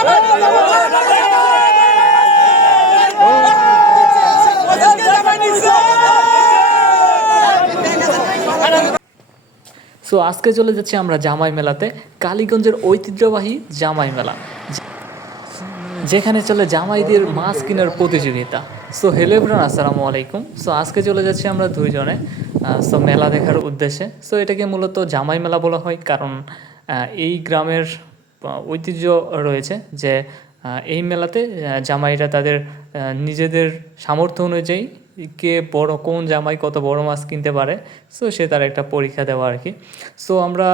So আজকে চলে যাচ্ছি আমরা জামাই মেলাতে, কালীগঞ্জের ঐতিহ্যবাহী জামাই মেলা, যেখানে চলে জামাইদের মাছ কেনার প্রতিযোগিতা। সো হ্যালো এভরিওয়ান, আসসালামু আলাইকুম। সো আজকে চলে যাচ্ছি আমরা দুইজনে সো মেলা দেখার উদ্দেশ্যে। সো এটাকে মূলত জামাই মেলা বলা হয়, কারণ এই গ্রামের ঐতিহ্য রয়েছে যে এই মেলাতে জামাইরা তাদের নিজেদের সামর্থ্য অনুযায়ী কে বড়, কোন জামাই কত বড় মাছ কিনতে পারে, সো সে তার একটা পরীক্ষা দেওয়া আর কি। সো আমরা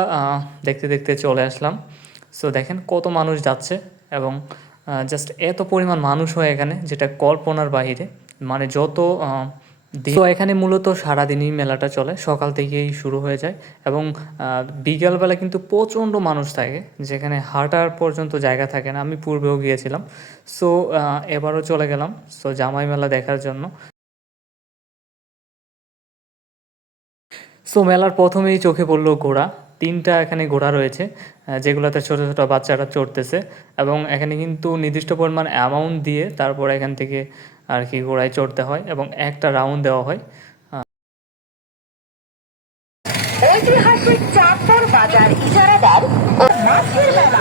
দেখতে দেখতে চলে আসলাম। সো দেখেন কত মানুষ যাচ্ছে, এবং জাস্ট এত পরিমাণ মানুষ হয় এখানে, যেটা কল্পনার বাহিরে। মানে যত তো এখানে মূলত সারাদিনই মেলাটা চলে, সকাল থেকেই শুরু হয়ে যায়, এবং বিকালবেলা কিন্তু প্রচণ্ড মানুষ থাকে, যেখানে হাঁটার পর্যন্ত জায়গা থাকে না। আমি পূর্বেও গিয়েছিলাম, সো এবারও চলে গেলাম সো জামাই মেলা দেখার জন্য। সো মেলার প্রথমেই চোখে পড়লো ঘোড়া। তিনটা এখানে ঘোড়া রয়েছে, যেগুলোতে ছোটো ছোটো বাচ্চারা চড়তেছে, এবং এখানে কিন্তু নির্দিষ্ট পরিমাণ অ্যামাউন্ট দিয়ে তারপর এখান থেকে আর কি ঘোড়ায় চড়তে হয়, এবং একটা রাউন্ড দেওয়া হয়। ঐতিহাসিক চাঁদপুর বাজার ইজারাদার ও মাছের মেলা।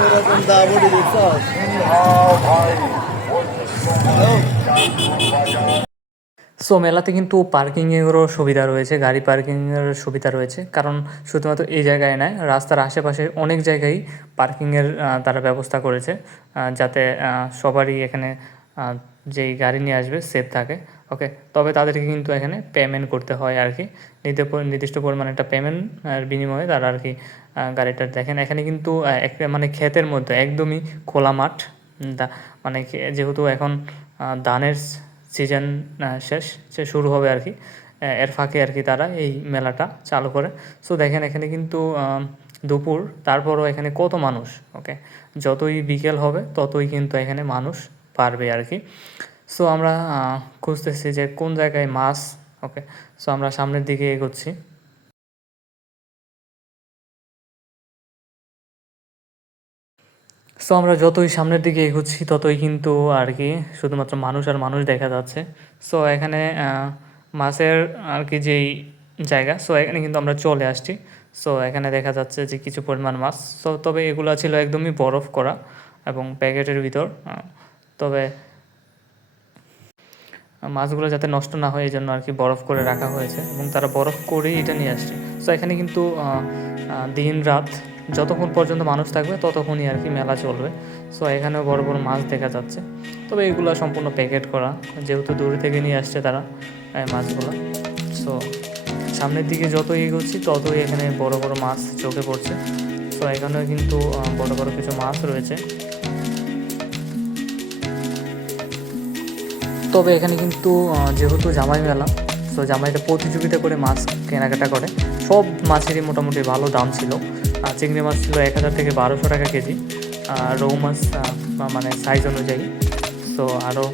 সো মেলাতে কিন্তু পার্কিংয়েরও সুবিধা রয়েছে, গাড়ি পার্কিংয়ের সুবিধা রয়েছে, কারণ শুধুমাত্র এই জায়গায় নয়, রাস্তার আশেপাশে অনেক জায়গায় পার্কিংয়ের তারা ব্যবস্থা করেছে, যাতে সবারই এখানে যেই গাড়ি নিয়ে আসবে সেফ থাকে। ওকে, তবে তাদেরকে কিন্তু এখানে পেমেন্ট করতে হয় আর কি, নির্দিষ্ট পরিমাণে একটা পেমেন্টের বিনিময়ে তারা আর কি গাড়িটা দেখেন। এখানে কিন্তু একটা মানে ক্ষেতের মধ্যে একদমই খোলা মাঠ, মানে যেহেতু এখন ধানের সিজন শেষ শুরু হবে আর কি, এর ফাঁকে আর কি তারা এই মেলাটা চালু করে। সো দেখেন এখানে কিন্তু দুপুর, তারপরও এখানে কত মানুষ। ওকে, যতই বিকেল হবে ততই কিন্তু এখানে মানুষ বাড়বে আর কি। সো আমরা খুঁজতেছি যে কোন জায়গায় মাছ। ওকে, সো আমরা সামনের দিকে এগোচ্ছি। সো আমরা যতই সামনের দিকে এগোচ্ছি ততই কিন্তু আর কি শুধুমাত্র মানুষ আর মানুষ দেখা যাচ্ছে। সো এখানে মাছের আর কি যেই জায়গা, সো এখানে কিন্তু আমরা চলে আসছি। সো এখানে দেখা যাচ্ছে যে কিছু পরিমাণ মাছ, সো তবে এগুলো ছিল একদমই বরফ করা এবং প্যাকেটের ভিতর। তবে মাছগুলো যাতে নষ্ট না হয় এই জন্য আর কি বরফ করে রাখা হয়েছে, এবং তারা বরফ করেই এটা নিয়ে আসছে। সো এখানে কিন্তু দিন রাত যতক্ষণ পর্যন্ত মানুষ থাকবে ততক্ষণই আর কি মেলা চলবে। সো এখানেও বড় বড় মাছ দেখা যাচ্ছে, তবে এগুলো সম্পূর্ণ প্যাকেট করা, যেহেতু দূরে থেকে নিয়ে আসছে তারা মাছগুলো। সো সামনের দিকে যতই এগোচ্ছি ততই এখানে বড় বড় মাছ চোখে পড়ছে। সো এখানেও কিন্তু বড় বড় কিছু মাছ রয়েছে। তবে এখানে কিন্তু যেহেতু জামাই মেলা, সো জামাইটা প্রতিযোগিতা করে মাছ কেনাকাটা করে। সব মাছেরই মোটামুটি ভালো দাম ছিল। চিংড়ি মাছ ছিল 1000 থেকে 1200 টাকা কেজি, রৌ মাছ মানে সাইজ অনুযায়ী। সো আরও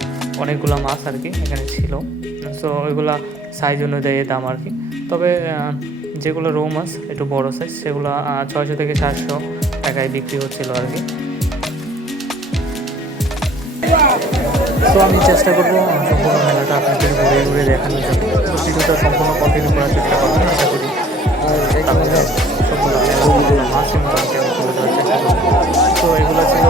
অনেকগুলো মাছ আর কি এখানে ছিল, সো ওইগুলা সাইজ অনুযায়ী দাম আর কি। তবে যেগুলো রৌ মাছ একটু বড়ো সাইজ, সেগুলো 600 থেকে 700 টাকায় বিক্রি হচ্ছিল আর কি। তো আমি চেষ্টা করবো সম্পূর্ণ মেলাটা আপনাদের ঘুরে ঘুরে দেখানোর জন্য, ভিডিওটা সম্পূর্ণ কন্টিনিউ করার চেষ্টা করবেন। আশা করি সবগুলো মাছ মোটামুটি আমি তুলে দেওয়ার চেষ্টা করবো। তো এগুলো ছিল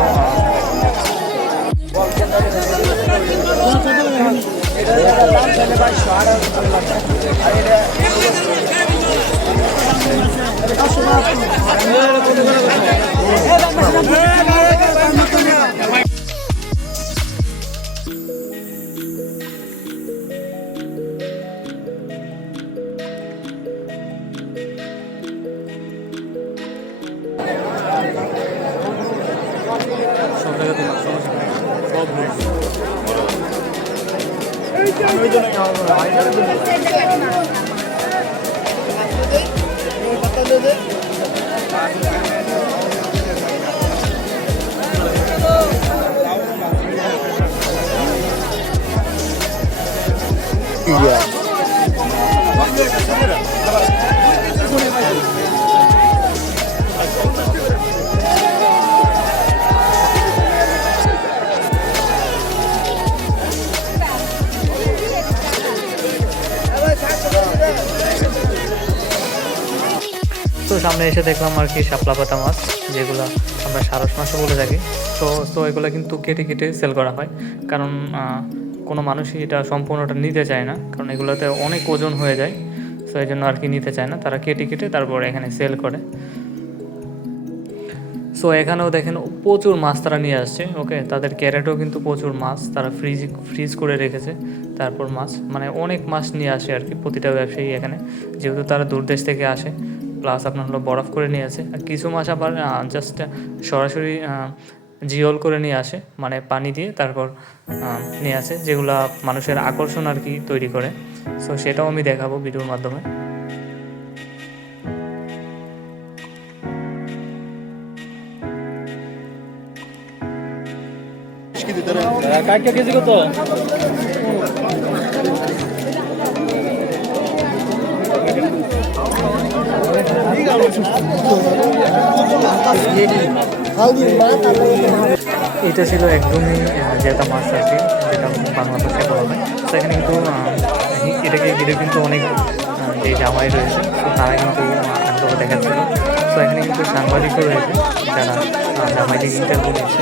তো সামনে এসে দেখলাম আর কি শাপলা পাতা মাছ, যেগুলো আমরা সারস মাছও বলে থাকি। তো এগুলো কিন্তু কেটে কেটে সেল করা হয়, কারণ কোনো মানুষই এটা সম্পূর্ণটা নিতে চায় না, কারণ এগুলোতে অনেক ওজন হয়ে যায়। সো এই জন্য আর কি নিতে চায় না, তারা কেটে কেটে তারপর এখানে সেল করে। সো এখানেও দেখেন প্রচুর মাছ তারা নিয়ে আসছে। ওকে, তাদের ক্যারেটেও কিন্তু প্রচুর মাছ তারা ফ্রিজ করে রেখেছে। তারপর মাছ মানে অনেক মাছ নিয়ে আসে আর কি প্রতিটা ব্যবসায়ী এখানে, যেহেতু তারা দূর দেশ থেকে আসে, প্লাস আপনার হলো বরফ করে নিয়ে আসে। আর কিছু মাছ আবার জাস্ট সরাসরি জিওল করে নিয়ে আসে, মানে পানি দিয়ে তারপর নিয়ে আসে, যেগুলা মানুষের আকর্ষণ আর কি তৈরি করে। সো সেটাও আমি দেখাবো ভিডিওর মাধ্যমে। কেজি কত? এটা ছিল একদমই যেটা মাছ আর কি, যেটা বাংলা ভাষায় বলা হয়। তো এখানে কিন্তু এটাকে ঘিরে কিন্তু অনেক যে জামাই রয়েছে, তো তারা কিন্তু আগ্রহ দেখাচ্ছিল। তো এখানে কিন্তু সাংবাদিকও রয়েছে যারা জামাইকে ইন্টারভিউ নিচ্ছে।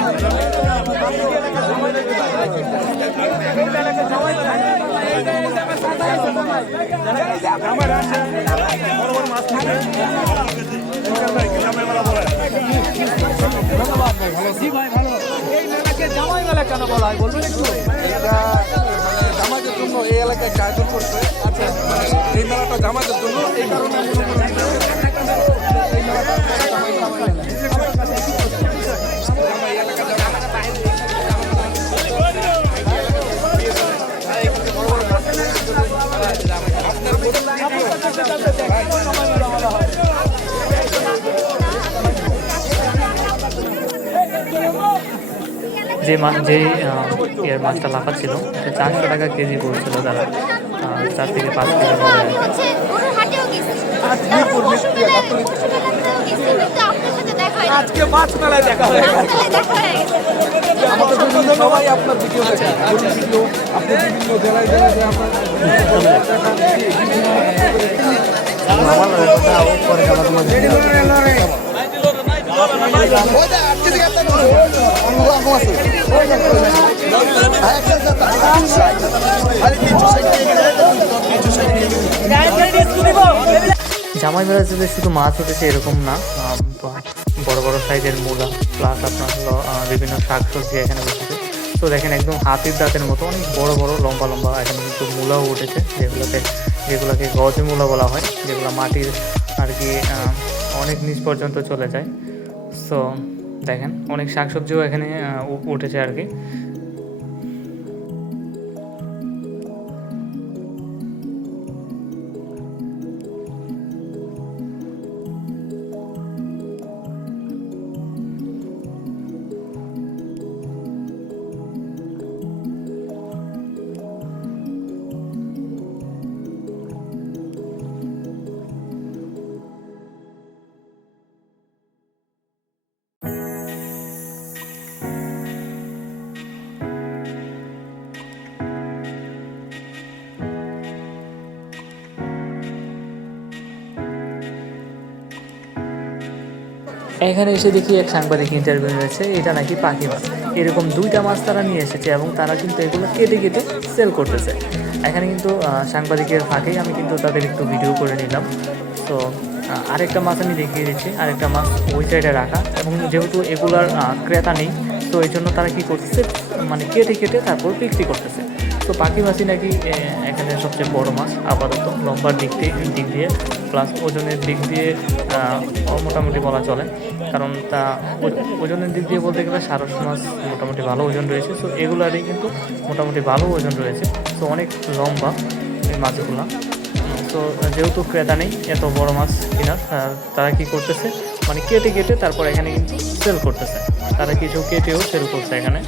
জামাই মেলা কেন বলা হয় বলবেন একটু? এটা মানে জামাতের জন্য এই এলাকায় একটা আয়োজন করছে। আচ্ছা, মানে এই মেলাটা জামাতের জন্য, এই কারণে মনে করেন যে এই মেলাটা জামাই এলাকা যেই এর মাছটা লাফাচ্ছিল এটা 400 টাকা কেজি পড়ছিল, তারা 4 থেকে 5 কেজি হবে। আজকে মাছ মেলায় দেখা হয়ে গেছে। আমাদের বিভিন্ন সবাই আপনার ভিডিও দেখে, ভিডিও আপনি বিভিন্ন জেলায় জেলায় যে আপনার জামাই মেলাতে শুধু মাছ উঠেছে এরকম না, বড় বড় সাইজের মূলা, প্লাস আপনার হলো বিভিন্ন শাকসবজি এখানে বসেছে। তো দেখেন একদম হাতির দাঁতের মতো অনেক বড় বড় লম্বা লম্বা এখানে কিন্তু মূলাও উঠেছে, যেগুলোকে গজে মূলা বলা হয়, যেগুলো মাটির আর কি অনেক নিচ পর্যন্ত চলে যায়। সো দেখেন অনেক শাকসবজিও এখানে উঠেছে আর কি। এখানে এসে দেখি এক সাংবাদিক ইন্টারভিউ রয়েছে, এটা নাকি পাখি মাছ। এরকম 2টা মাছ তারা নিয়ে এসেছে এবং তারা কিন্তু এগুলো কেটে কেটে সেল করতেছে। এখানে কিন্তু সাংবাদিকের ফাঁকেই আমি কিন্তু তাদের একটু ভিডিও করে নিলাম। তো আরেকটা মাছ আমি দেখিয়ে দিচ্ছি, আরেকটা মাছ ওই সাইডে রাখা, এবং যেহেতু এগুলার ক্রেতা নেই, তো এই জন্য তারা কী করতেছে, মানে কেটে কেটে তারপর বিক্রি করতেছে। তো পাখি মাছই নাকি এখানে সবচেয়ে বড় মাছ আপাতত, লম্বার দিক দিয়ে প্লাস ওজনের দিক দিয়ে মোটামুটি বলা চলে, কারণ তা ওজনের দিক দিয়ে বলতে গেলে সারস মাছ মোটামুটি ভালো ওজন রয়েছে। সো এগুলারই কিন্তু মোটামুটি ভালো ওজন রয়েছে। তো অনেক লম্বা এই মাছগুলো। তো যেহেতু ক্রেতা নেই এত বড় মাছ কেনার, তারা কি করতেছে, মানে কেটে কেটে তারপর এখানে কিন্তু সেল করতেছে। তারা কিছু কেটেও সেল করছে এখানে।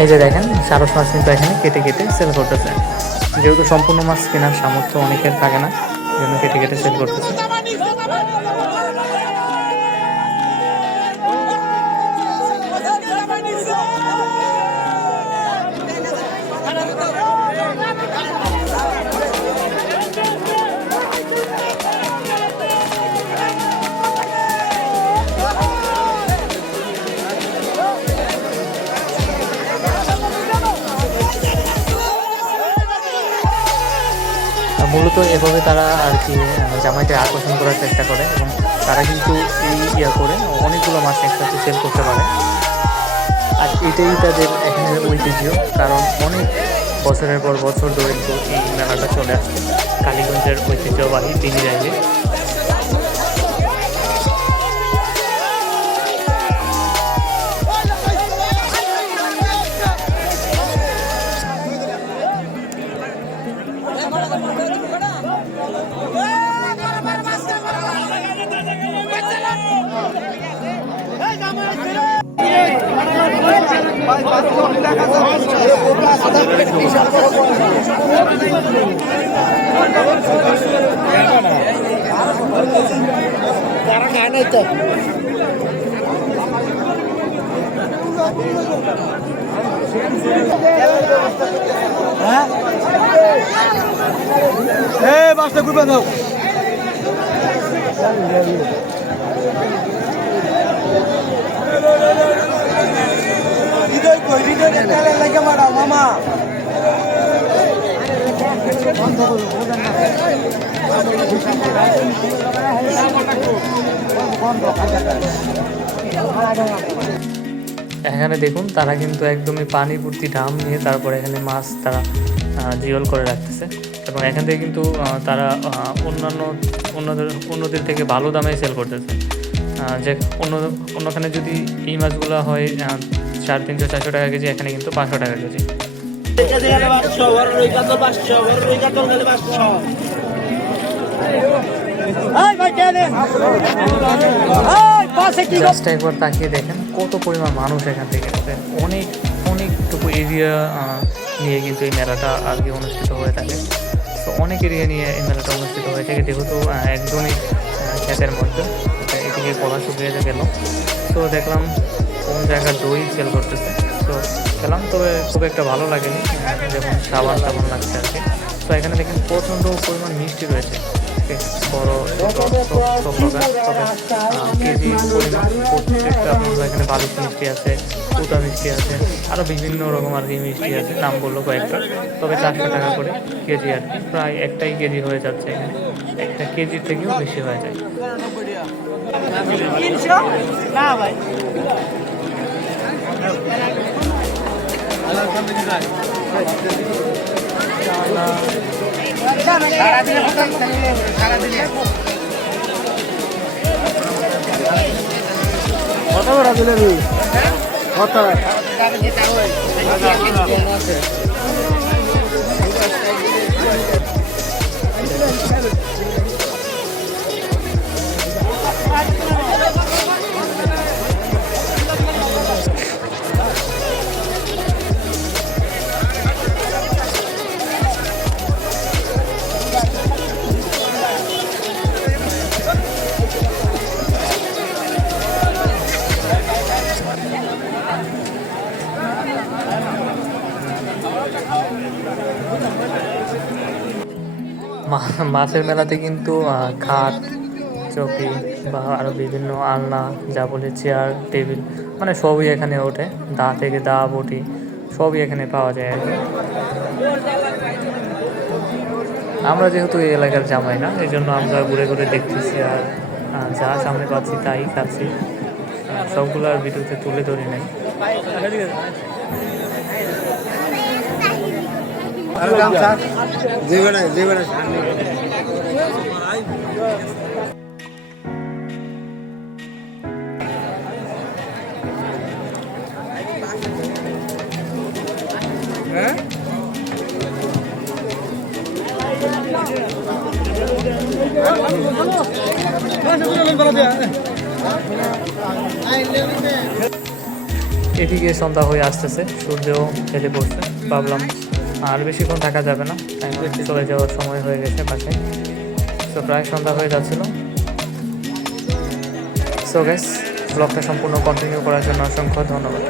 এই যে দেখেন সারস মাছ কিন্তু এখানে কেটে কেটে সেল করতেছে। যেহেতু সম্পূর্ণ মাছ কেনার সামর্থ্য অনেকের থাকে না, এই জন্য কেটে কেটে সেল করতেছে। মূলত এভাবে তারা আর কি জামাইকে আকর্ষণ করার চেষ্টা করে, এবং তারা কিন্তু এই করে অনেকগুলো মাছ একসাথে সেল করতে পারে। আর এটাই তাদের এখানের ঐতিহ্য, কারণ অনেক বছরের পর বছর ধরে কিন্তু এই মেলাটা চলে আসছে কালীগঞ্জের ঐতিহ্যবাহী বিনিরাইলে। বাসটা ঘুরবে দাও। মামা এখানে দেখুন তারা কিন্তু একদমই পানি ভর্তি ড্রাম নিয়ে তারপরে এখানে মাছ তারা জিওল করে রাখতেছে, এবং এখান থেকে কিন্তু তারা অন্যদের থেকে ভালো দামে সেল করতেছে। যে অন্যখানে যদি এই মাছগুলো হয় 300-400 টাকা কেজি, এখানে কিন্তু 500 টাকা কেজি। জাস্ট একবার তাকিয়ে দেখেন কত পরিমাণ মানুষ এখান থেকে আসে। অনেকটুকু এরিয়া নিয়ে কিন্তু এই মেলাটা আর কি অনুষ্ঠিত হয়ে থাকে। তো অনেক এরিয়া নিয়ে এই মেলাটা অনুষ্ঠিত হয়ে থাকে, যেহেতু একদমই ক্ষেতের মধ্যে, এদিকে কলা শুকিয়ে গেল। তো দেখলাম কোন জায়গার দই সেল করতেছে, তো খেলাম, তবে খুব একটা ভালো লাগেনি, যেমন সাবান লাগছে আর কি। তো এখানে দেখেন প্রচণ্ড পরিমাণ মিষ্টি রয়েছে, বড় সব প্রকার, তবে কেজি পরিমাণ প্রত্যেকটা আপনার এখানে বালিশ মিষ্টি আছে, পুতা মিষ্টি আছে, আরও বিভিন্ন রকম আর কি মিষ্টি আছে, নাম বললো কয়েকটা, তবে 400 টাকা করে কেজি আর কি। প্রায় একটাই কেজি হয়ে যাচ্ছে এখানে, একটা কেজির থেকেও বেশি হয়ে যায়। কত বড় দিলে কত মাছের মেলাতে কিন্তু খাট, চৌকি বা আরও বিভিন্ন আলনা, যা বলে চেয়ার, টেবিল, মানে সবই এখানে ওঠে। দা থেকে দা, বটি সবই এখানে পাওয়া যায় আর কি। আমরা যেহেতু এই এলাকার জামাই না, এই জন্য আমরা ঘুরে ঘুরে দেখতেছি, আর যা সামনে পাচ্ছি তাই খাচ্ছি। সবগুলো আর ভিডিওতে তুলে ধরি নাই। এদিকে সন্ধ্যা হয়ে আসতেছে, সূর্য হেলে পড়ছে, ভাবলাম আর বেশিক্ষণ থাকা যাবে না, এখন চলে যাওয়ার সময় হয়ে গেছে বাসায়। সো প্রায় সন্ধ্যা হয়ে যাচ্ছিল। সো গাইস, ব্লগটা সম্পূর্ণ কন্টিনিউ করার জন্য অসংখ্য ধন্যবাদ।